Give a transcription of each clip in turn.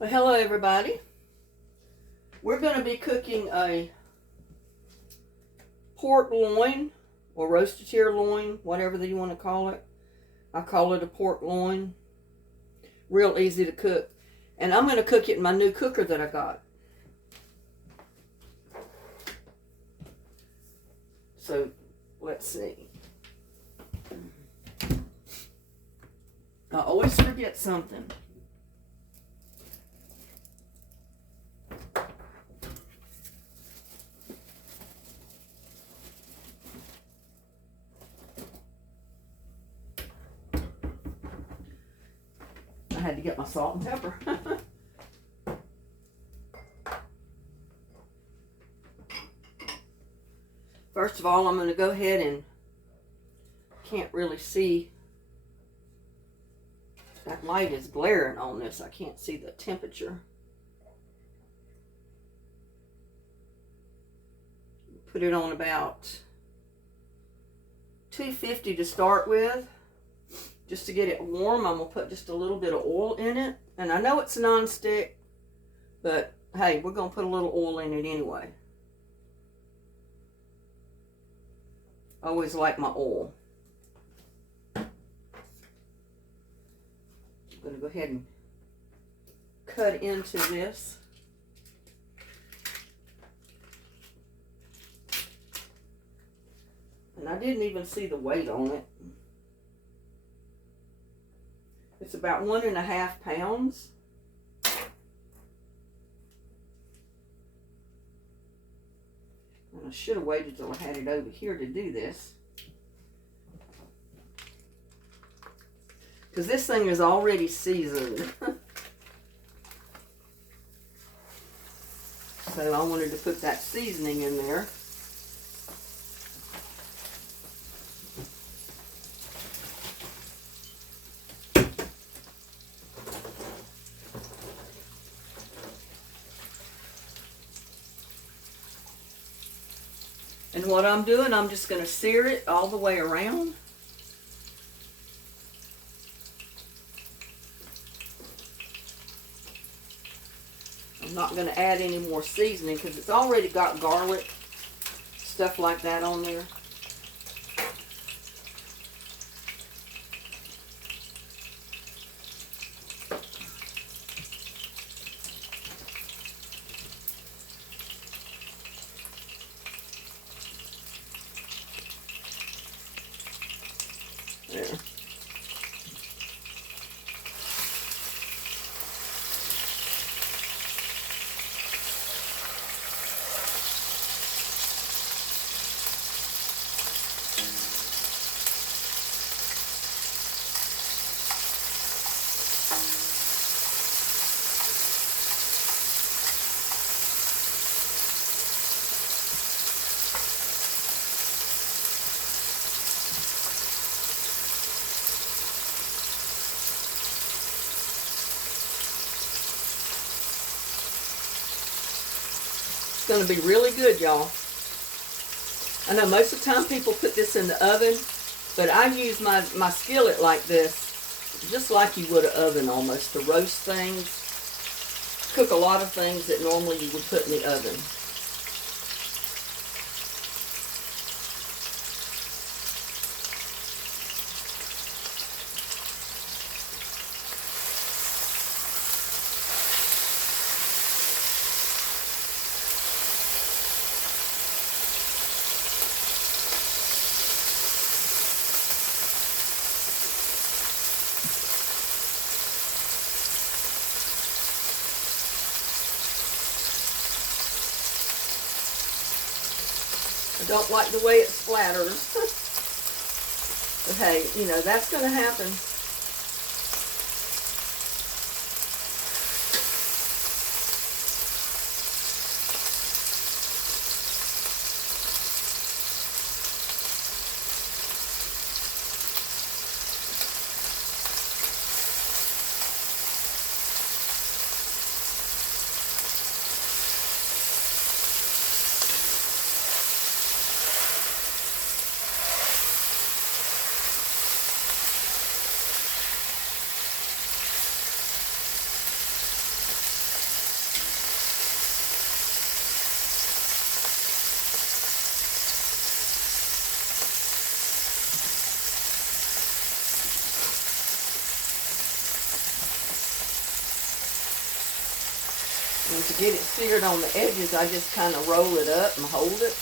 Well, hello everybody. We're going to be cooking a pork loin or roasted loin, whatever you want to call it. I call it a pork loin. Real easy to cook. And I'm going to cook it in my new cooker that I got. So, let's see. I always forget something. I had to get my salt and pepper. First of all, I'm going to go ahead and can't really see. That light is glaring on this. I can't see the temperature. Put it on about 250 to start with. Just to get it warm, I'm going to put just a little bit of oil in it. And I know it's non-stick, but hey, we're going to put a little oil in it anyway. I always like my oil. I'm going to go ahead and cut into this. And I didn't even see the weight on it. It's about 1.5 pounds. And I should have waited till I had it over here to do this. Because this thing is already seasoned. So I wanted to put that seasoning in there. And what I'm doing, I'm just going to sear it all the way around. I'm not going to add any more seasoning because it's already got garlic, stuff like that on there. There. It's going to be really good, y'all. I know most of the time people put this in the oven, but I use my skillet like this, just like you would an oven almost, to roast things, cook a lot of things that normally you would put in the oven. I don't like the way it splatters. But hey, you know, that's going to happen. And to get it seared on the edges, I just kind of roll it up and hold it.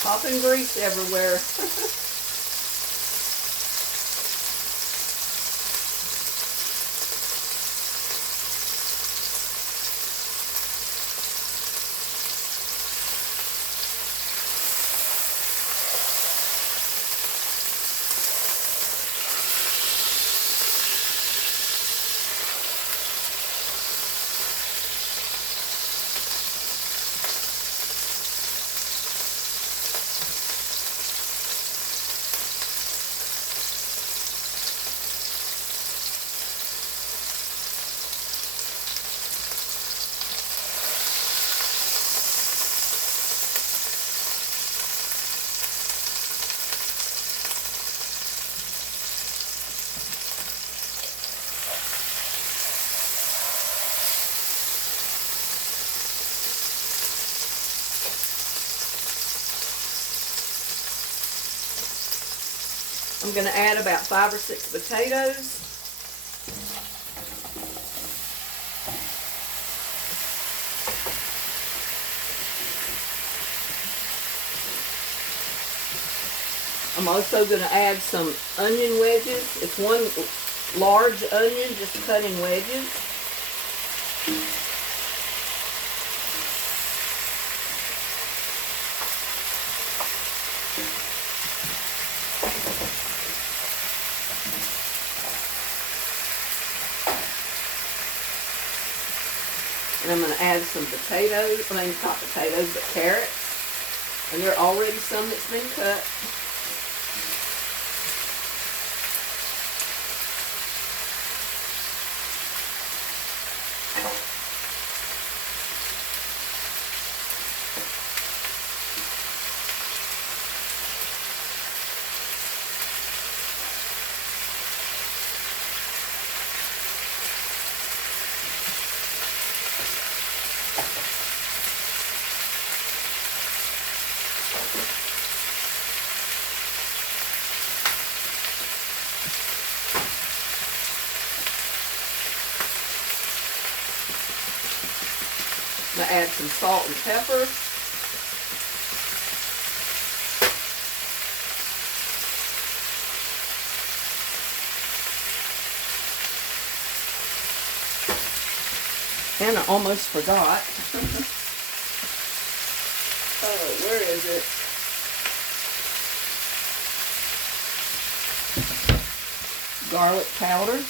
Popping grease everywhere. I'm going to add about 5 or 6 potatoes. I'm also going to add some onion wedges. It's 1 large onion, just cut in wedges. And I'm going to add some potatoes, I mean not potatoes, but carrots. And there are already some that's been cut. I'm going to add some salt and pepper. And I almost forgot. Oh, where is it? Garlic powder.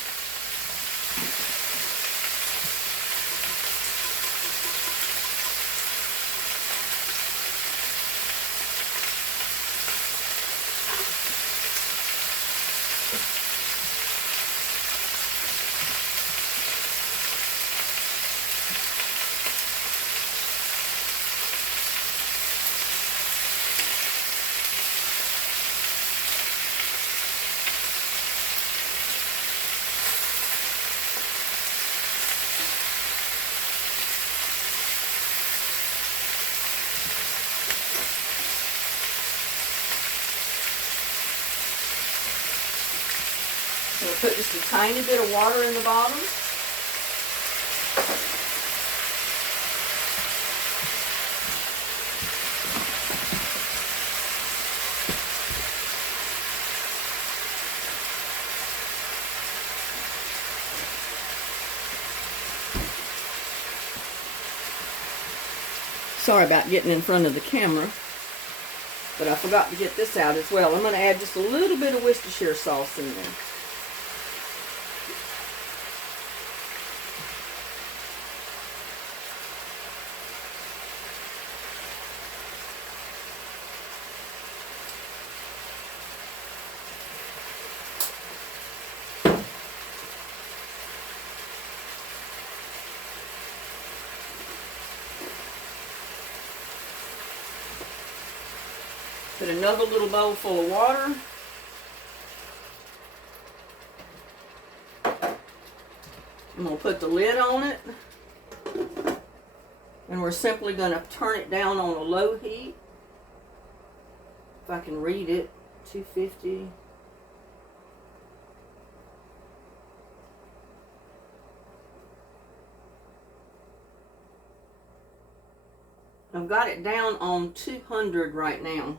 We'll put just a tiny bit of water in the bottom. Sorry about getting in front of the camera, but I forgot to get this out as well. I'm going to add just a little bit of Worcestershire sauce in there. Put another little bowl full of water. I'm going to put the lid on it. And we're simply going to turn it down on a low heat. If I can read it, 250. I've got it down on 200 right now.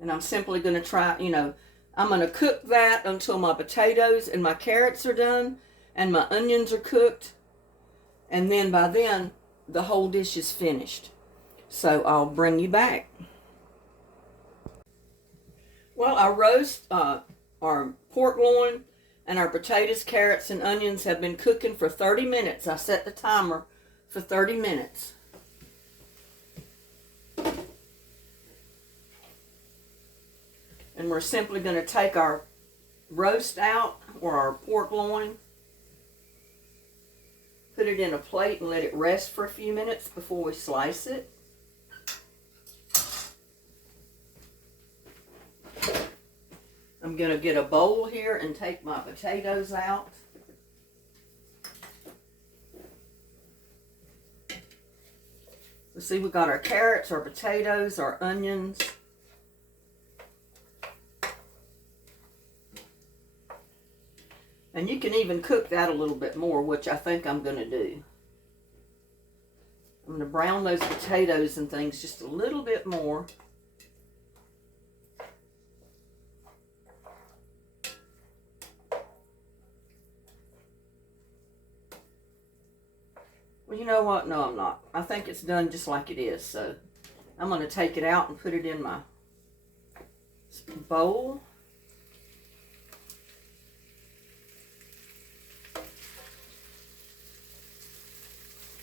And I'm simply going to try, I'm going to cook that until my potatoes and my carrots are done and my onions are cooked. And then by then, the whole dish is finished. So I'll bring you back. Well, our roast, our pork loin, and our potatoes, carrots, and onions have been cooking for 30 minutes. I set the timer for 30 minutes. And we're simply going to take our roast out, or our pork loin, put it in a plate and let it rest for a few minutes before we slice it. I'm going to get a bowl here and take my potatoes out. So see, we've got our carrots, our potatoes, our onions. And you can even cook that a little bit more, which I think I'm going to do. I'm going to brown those potatoes and things just a little bit more. Well, you know what? No, I'm not. I think it's done just like it is. So I'm going to take it out and put it in my bowl.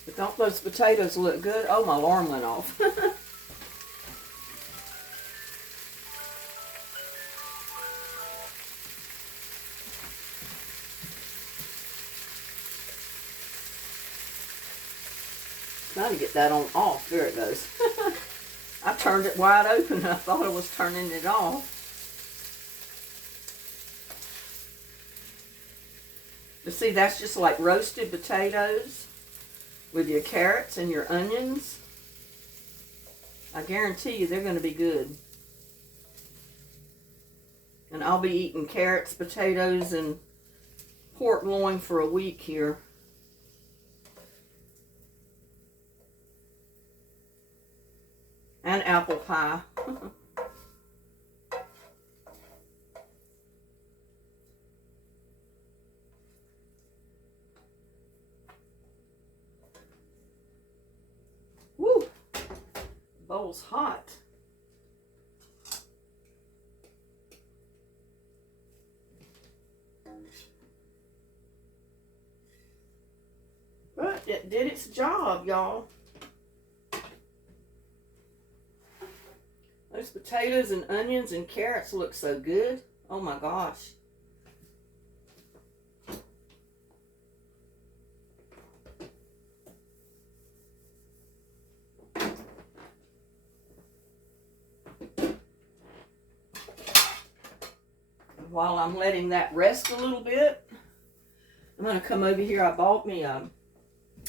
But don't those potatoes look good? Oh, my alarm went off. Trying to get that on off. There it goes. I turned it wide open and I thought I was turning it off. But see, that's just like roasted potatoes with your carrots and your onions. I guarantee you they're going to be good. And I'll be eating carrots, potatoes, and pork loin for a week here. And apple pie. Woo! Bowl's hot. But it did its job, y'all. Those potatoes and onions and carrots look so good. Oh my gosh. While I'm letting that rest a little bit, I'm going to come over here. I bought me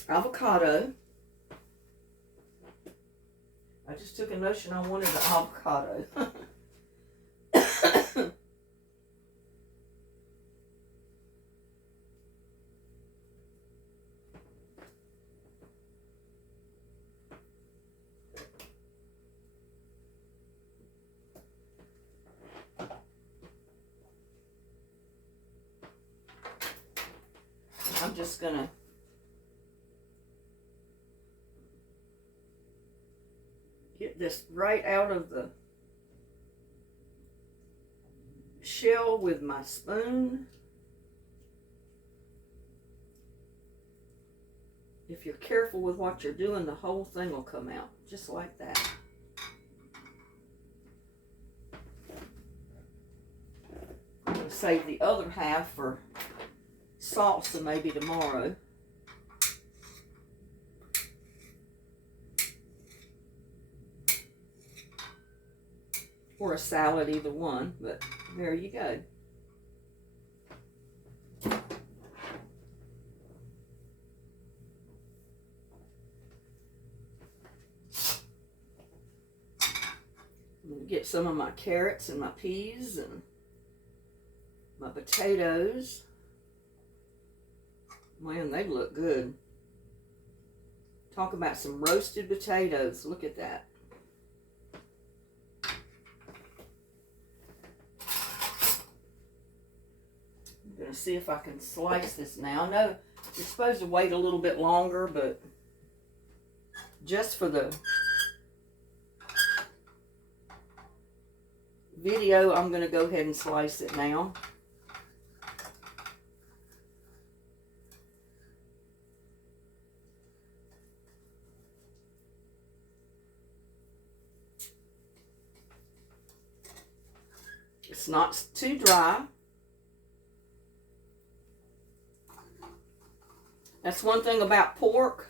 avocado. I just took a notion I wanted an avocado. I'm just gonna get this right out of the shell with my spoon. If you're careful with what you're doing, the whole thing will come out just like that. I'm going to save the other half for salsa maybe tomorrow. Or a salad, either one, but there you go. I'm going to get some of my carrots and my peas and my potatoes. Man, they look good. Talk about some roasted potatoes. Look at that. I'm going to see if I can slice this now. I know you're supposed to wait a little bit longer, but just for the video, I'm going to go ahead and slice it now. It's not too dry. That's one thing about pork.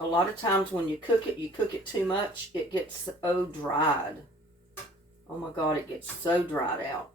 A lot of times when you cook it too much, it gets so dried. Oh my God, it gets so dried out.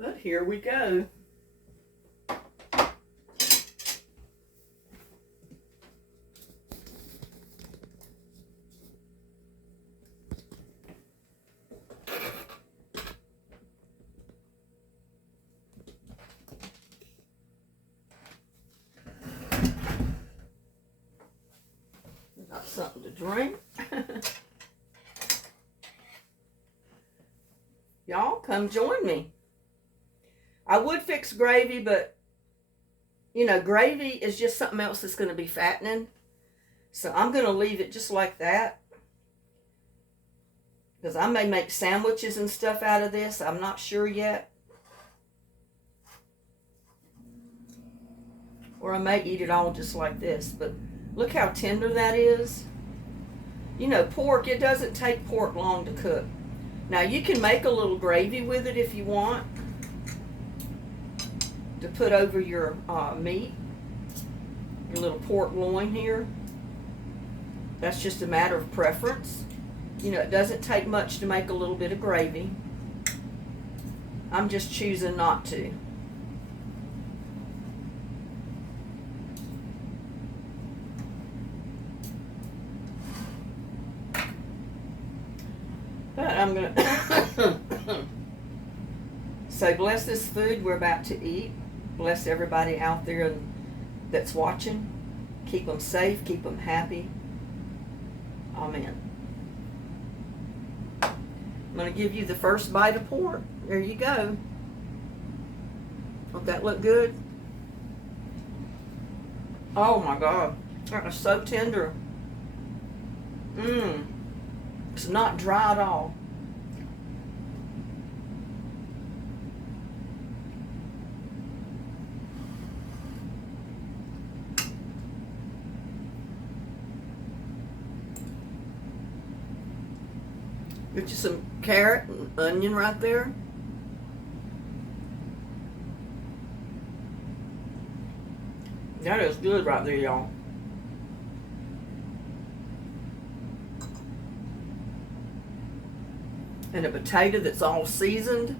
But here we go. Got something to drink. Y'all come join me. I would fix gravy, but you know, gravy is just something else that's going to be fattening. So I'm going to leave it just like that. Because I may make sandwiches and stuff out of this. I'm not sure yet. Or I may eat it all just like this. But look how tender that is. You know, pork, it doesn't take pork long to cook. Now, you can make a little gravy with it if you want to put over your meat, your little pork loin here. That's just a matter of preference. You know, it doesn't take much to make a little bit of gravy. I'm just choosing not to. But I'm going to say bless this food we're about to eat. Bless everybody out there that's watching. Keep them safe. Keep them happy. Amen. I'm going to give you the first bite of pork. There you go. Don't that look good? Oh my God. That was so tender. Mmm. It's not dry at all. Get you some carrot and onion right there. That is good right there, y'all. And a potato that's all seasoned.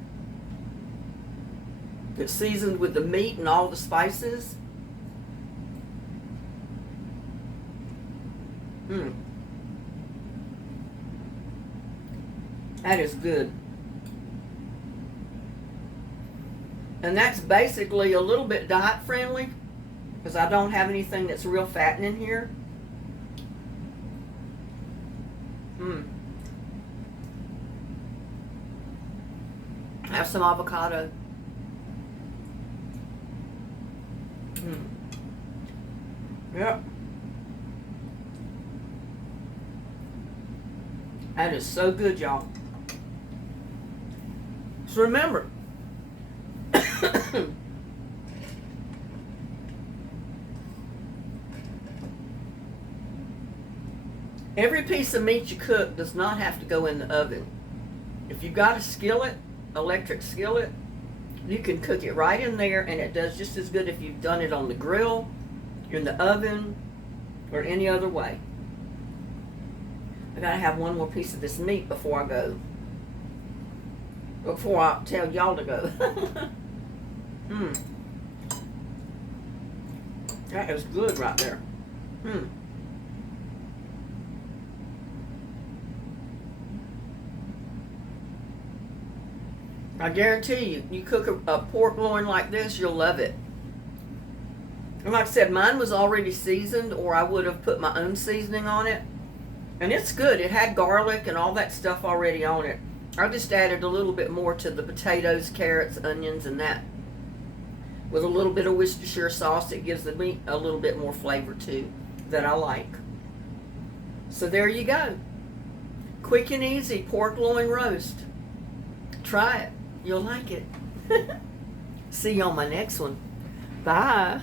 It's seasoned with the meat and all the spices. Mmm. That is good. And that's basically a little bit diet friendly because I don't have anything that's real fattening here. Mmm. Have some avocado. Mmm. Yep. That is so good, y'all. So remember, every piece of meat you cook does not have to go in the oven. If you've got a skillet, electric skillet, you can cook it right in there and it does just as good if you've done it on the grill, in the oven, or any other way. I gotta have one more piece of this meat before I go. Before I tell y'all to go. Mmm. That is good right there. Mmm. I guarantee you, you cook a pork loin like this, you'll love it. And like I said, mine was already seasoned, or I would have put my own seasoning on it. And it's good. It had garlic and all that stuff already on it. I just added a little bit more to the potatoes, carrots, onions, and that. With a little bit of Worcestershire sauce, it gives the meat a little bit more flavor too, that I like. So there you go. Quick and easy pork loin roast. Try it. You'll like it. See you on my next one. Bye.